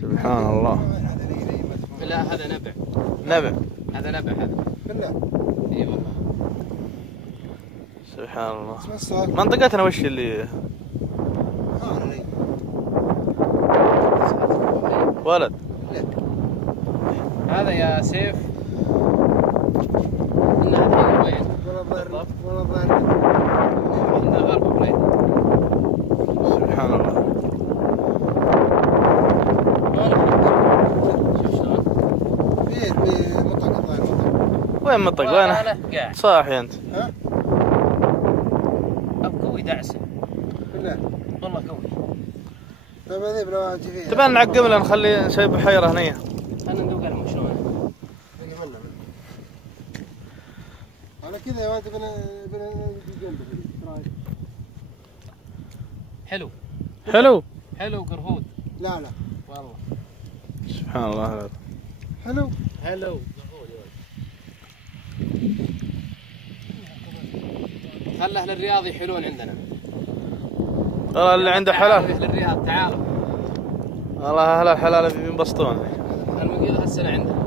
سبحان الله. لا هذا نبع. نبع. هذا نبع هذا. بالله. اي والله. سبحان الله. منطقتنا وش اللي ولد؟ هذا يا سيف إنها الحين وين؟ والله ضارب. إنها غرب بريد. سبحان الله. شوف شلون؟ مطق الظاهر مطق. وين مطق؟ وين؟ قاعد. صاحي انت. ها؟ أب قوي دعسه. بالله. والله قوي. طيب هذي لو اجي فيها. تبان نعقب له نخلي نسوي بحيرة هنية. خلنا ندوق لهم شلون. على كذا يا ولد جنبه. حلو. حلو. حلو قرفود. لا لا. والله. سبحان الله. حلو. حلو قرفود يا ولد. خلي أهل الرياض يحلون عندنا. والله اللي عنده حلال. أهل الرياض تعالوا. والله أهل الحلال بينبسطون. المقيض هالسنة عندنا.